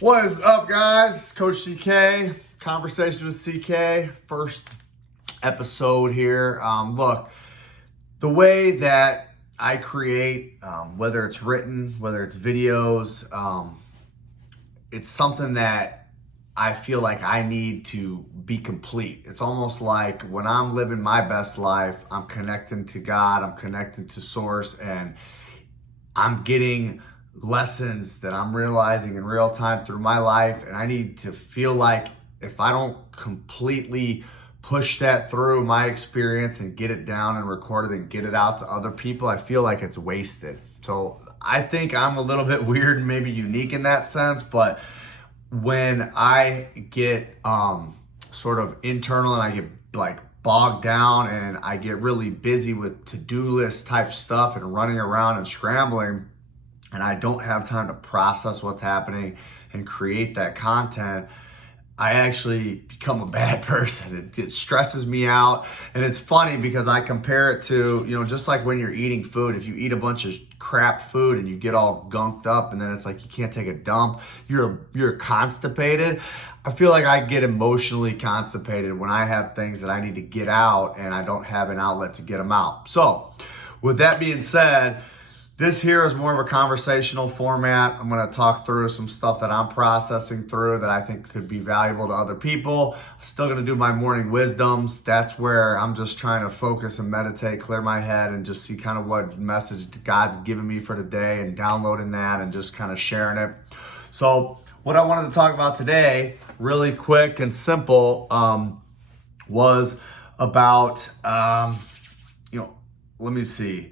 What is up, guys? It's Coach CK, Conversations with CK, first episode here. Look, the way that I create, whether it's written, whether it's videos, it's something that I feel like I need to be complete. It's almost like when I'm living my best life, I'm connecting to God, I'm connecting to Source, and I'm getting lessons that I'm realizing in real time through my life. And I need to feel like if I don't completely push that through my experience and get it down and record it and get it out to other people, I feel like it's wasted. So I think I'm a little bit weird and maybe unique in that sense, but when I get sort of internal and I get like bogged down and I get really busy with to-do list type stuff and running around and scrambling, and I don't have time to process what's happening and create that content, I actually become a bad person. It stresses me out. And it's funny because I compare it to, just like when you're eating food, if you eat a bunch of crap food and you get all gunked up and then it's like you can't take a dump, you're constipated. I feel like I get emotionally constipated when I have things that I need to get out and I don't have an outlet to get them out. So with that being said, this here is more of a conversational format. I'm going to talk through some stuff that I'm processing through that I think could be valuable to other people. I'm still going to do my morning wisdoms. That's where I'm just trying to focus and meditate, clear my head, and just see kind of what message God's given me for today and downloading that and just kind of sharing it. So what I wanted to talk about today, really quick and simple, was about, let me see,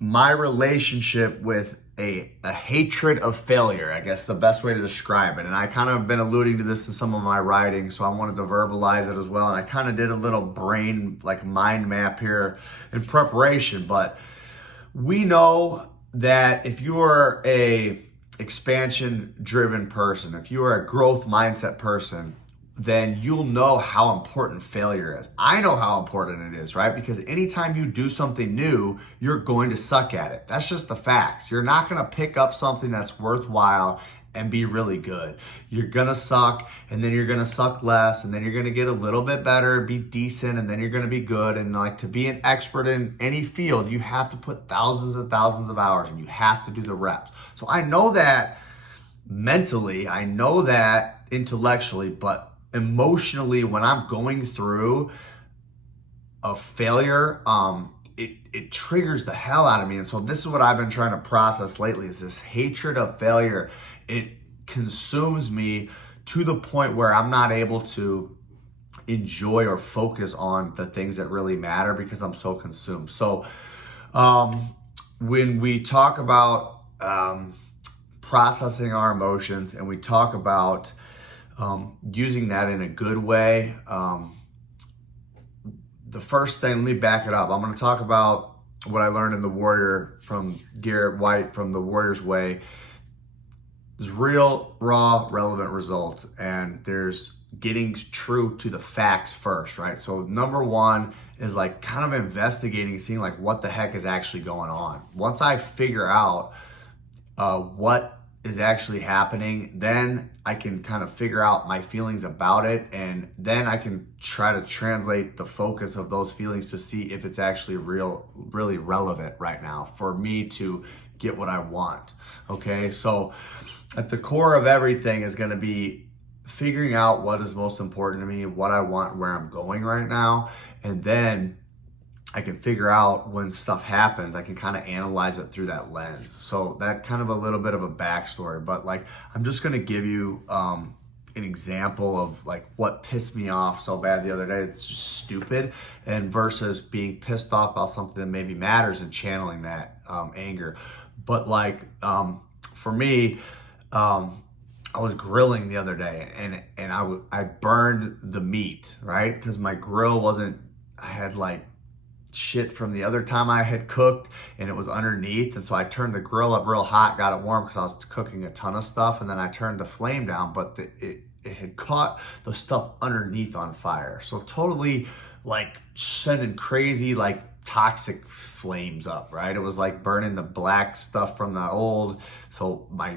my relationship with a hatred of failure, I guess the best way to describe it. And I kind of been alluding to this in some of my writing, so I wanted to verbalize it as well. And I kind of did a little mind map here in preparation. But we know that if you are a expansion driven person, if you are a growth mindset person, then you'll know how important failure is. I know how important it is, right? Because anytime you do something new, you're going to suck at it. That's just the facts. You're not going to pick up something that's worthwhile and be really good. You're going to suck, and then you're going to suck less, and then you're going to get a little bit better, be decent, and then you're going to be good. And like, to be an expert in any field, you have to put thousands and thousands of hours, and you have to do the reps. So I know that mentally, I know that intellectually, but emotionally, when I'm going through a failure, it triggers the hell out of me. And so this is what I've been trying to process lately, is this hatred of failure. It consumes me to the point where I'm not able to enjoy or focus on the things that really matter because I'm so consumed. So when we talk about processing our emotions and we talk about using that in a good way, the first thing, let me back it up. I'm going to talk about what I learned in The Warrior from Garrett White from The Warrior's Way. There's real, raw, relevant results, and there's getting true to the facts first, right? So number one is like kind of investigating, seeing like what the heck is actually going on. Once I figure out what is actually happening, then I can kind of figure out my feelings about it, and then I can try to translate the focus of those feelings to see if it's actually really relevant right now for me to get what I want. Okay, so at the core of everything is going to be figuring out what is most important to me, what I want, where I'm going right now, and then I can figure out when stuff happens, I can kind of analyze it through that lens. So that kind of a little bit of a backstory, but like, I'm just going to give you an example of like what pissed me off so bad the other day. It's just stupid, and versus being pissed off about something that maybe matters and channeling that anger. But like, for me, I was grilling the other day and I burned the meat, right? Because my grill I had like shit from the other time I had cooked and it was underneath, and so I turned the grill up real hot, got it warm because I was cooking a ton of stuff, and then I turned the flame down, but it had caught the stuff underneath on fire. So totally like sending crazy like toxic flames up, right? It was like burning the black stuff from the old, so my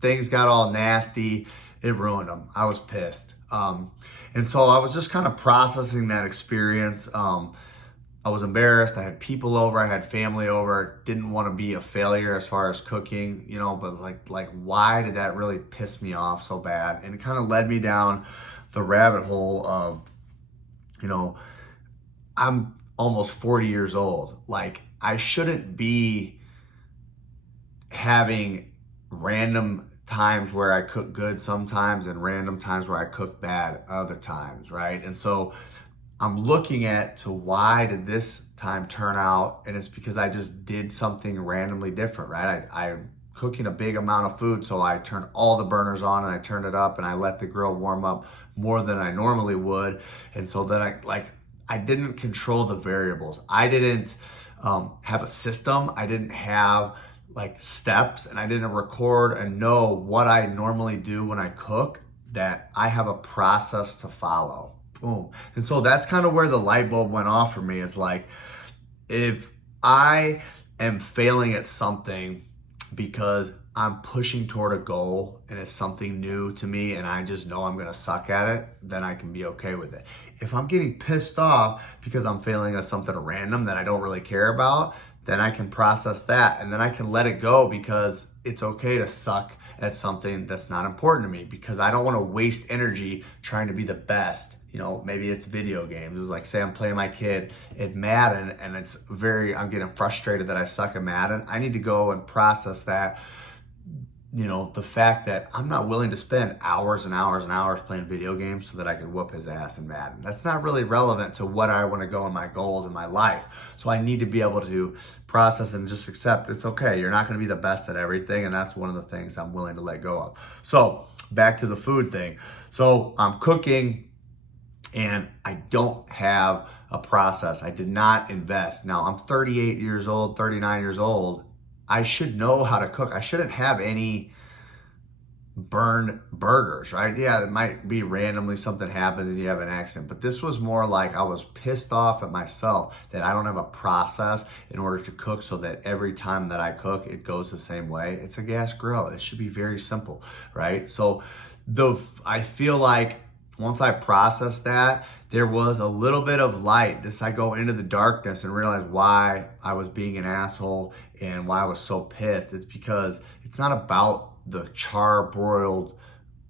things got all nasty. It ruined them. I was pissed. And so I was just kind of processing that experience. I was embarrassed. I had people over. I had family over. Didn't want to be a failure as far as cooking, you know, but like why did that really piss me off so bad? And it kind of led me down the rabbit hole of, you know, I'm almost 40 years old. Like, I shouldn't be having random times where I cook good sometimes and random times where I cook bad other times, right? And so I'm looking at to why did this time turn out, and it's because I just did something randomly different, right? I'm cooking a big amount of food, so I turned all the burners on and I turned it up and I let the grill warm up more than I normally would. And so then I didn't control the variables. I didn't have a system. I didn't have like steps, and I didn't record and know what I normally do when I cook, that I have a process to follow. Boom. And so that's kind of where the light bulb went off for me, is like, if I am failing at something because I'm pushing toward a goal and it's something new to me and I just know I'm gonna suck at it, then I can be okay with it. If I'm getting pissed off because I'm failing at something random that I don't really care about, then I can process that and then I can let it go, because it's okay to suck at something that's not important to me, because I don't want to waste energy trying to be the best. You know, maybe it's video games. It's like, say I'm playing my kid at Madden and I'm getting frustrated that I suck at Madden. I need to go and process that, you know, the fact that I'm not willing to spend hours and hours and hours playing video games so that I could whoop his ass in Madden. That's not really relevant to what I want to go in my goals in my life. So I need to be able to process and just accept it's okay. You're not going to be the best at everything. And that's one of the things I'm willing to let go of. So back to the food thing. So I'm cooking and I don't have a process. I did not invest. Now I'm 38 years old, 39 years old. I should know how to cook. I shouldn't have any burned burgers, right? Yeah, it might be randomly something happens and you have an accident, but this was more like I was pissed off at myself that I don't have a process in order to cook, so that every time that I cook, it goes the same way. It's a gas grill. It should be very simple, right? So I feel like once I processed that, there was a little bit of light. I go into the darkness and realize why I was being an asshole and why I was so pissed. It's because it's not about the char-broiled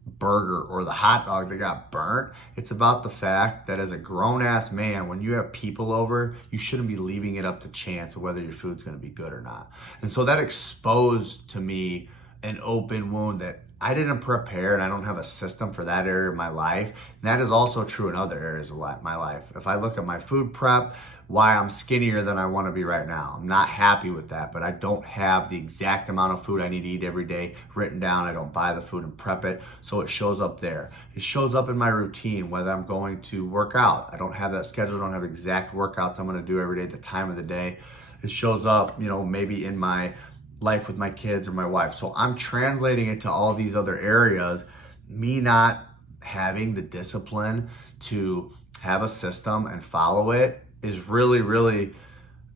burger or the hot dog that got burnt. It's about the fact that as a grown-ass man, when you have people over, you shouldn't be leaving it up to chance of whether your food's gonna be good or not. And so that exposed to me an open wound that I didn't prepare, and I don't have a system for that area of my life. And that is also true in other areas of my life. If I look at my food prep, why I'm skinnier than I want to be right now. I'm not happy with that, but I don't have the exact amount of food I need to eat every day written down. I don't buy the food and prep it, so it shows up there. It shows up in my routine, whether I'm going to work out. I don't have that schedule. I don't have exact workouts I'm going to do every day, the time of the day. It shows up, you know, maybe in my life with my kids or my wife. So I'm translating it to all these other areas. Me not having the discipline to have a system and follow it is really, really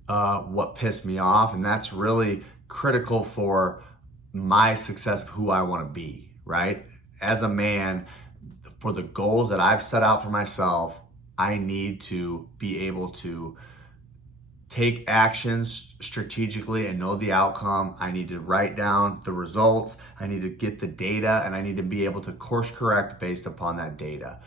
what pissed me off. And that's really critical for my success of who I want to be, right? As a man, for the goals that I've set out for myself, I need to be able to take actions strategically and know the outcome. I need to write down the results. I need to get the data, and I need to be able to course correct based upon that data.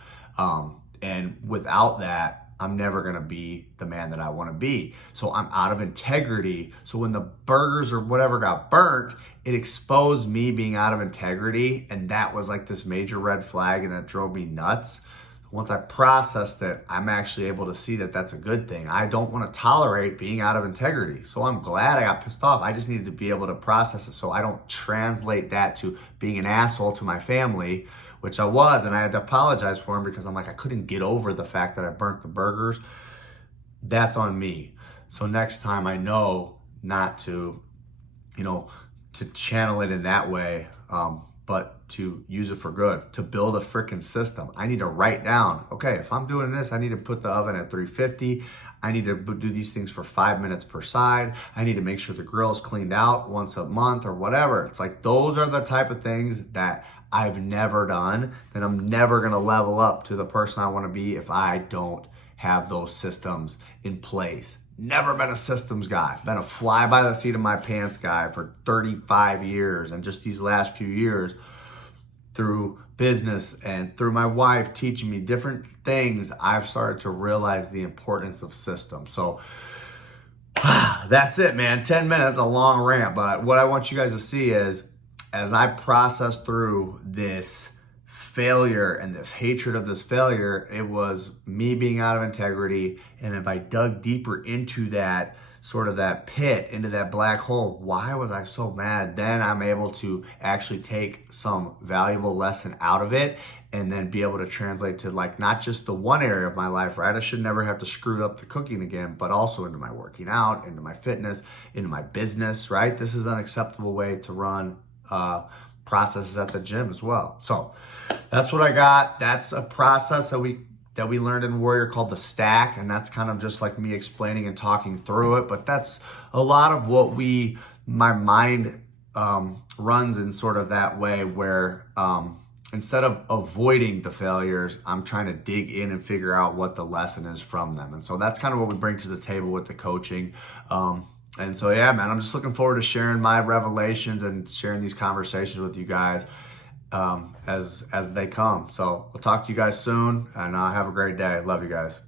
And without that, I'm never gonna be the man that I wanna be. So I'm out of integrity. So when the burgers or whatever got burnt, it exposed me being out of integrity. And that was like this major red flag, and that drove me nuts. Once I processed it, I'm actually able to see that that's a good thing. I don't want to tolerate being out of integrity. So I'm glad I got pissed off. I just needed to be able to process it so I don't translate that to being an asshole to my family, which I was, and I had to apologize for him because I'm like, I couldn't get over the fact that I burnt the burgers. That's on me. So next time I know not to, to channel it in that way, but to use it for good, to build a freaking system. I need to write down, okay, if I'm doing this, I need to put the oven at 350. I need to do these things for 5 minutes per side. I need to make sure the grill's cleaned out once a month or whatever. It's like, those are the type of things that I've never done, then I'm never gonna level up to the person I wanna be if I don't have those systems in place. Never been a systems guy. Been a fly by the seat of my pants guy for 35 years. And just these last few years, through business and through my wife teaching me different things, I've started to realize the importance of systems. So that's it, man. 10 minutes, a long rant. But what I want you guys to see is, as I process through this failure and this hatred of this failure, it was me being out of integrity. And if I dug deeper into that sort of that pit, into that black hole, why was I so mad? Then I'm able to actually take some valuable lesson out of it and then be able to translate to, like, not just the one area of my life, right? I should never have to screw up the cooking again, but also into my working out, into my fitness, into my business, right? This is an unacceptable way to run processes at the gym as well. So that's what I got. That's a process that we learned in Warrior called the stack, and that's kind of just like me explaining and talking through it. But that's a lot of what my mind runs in sort of that way, where instead of avoiding the failures, I'm trying to dig in and figure out what the lesson is from them. And so that's kind of what we bring to the table with the coaching. And so, yeah, man, I'm just looking forward to sharing my revelations and sharing these conversations with you guys as they come. So I'll talk to you guys soon, and have a great day. Love you guys.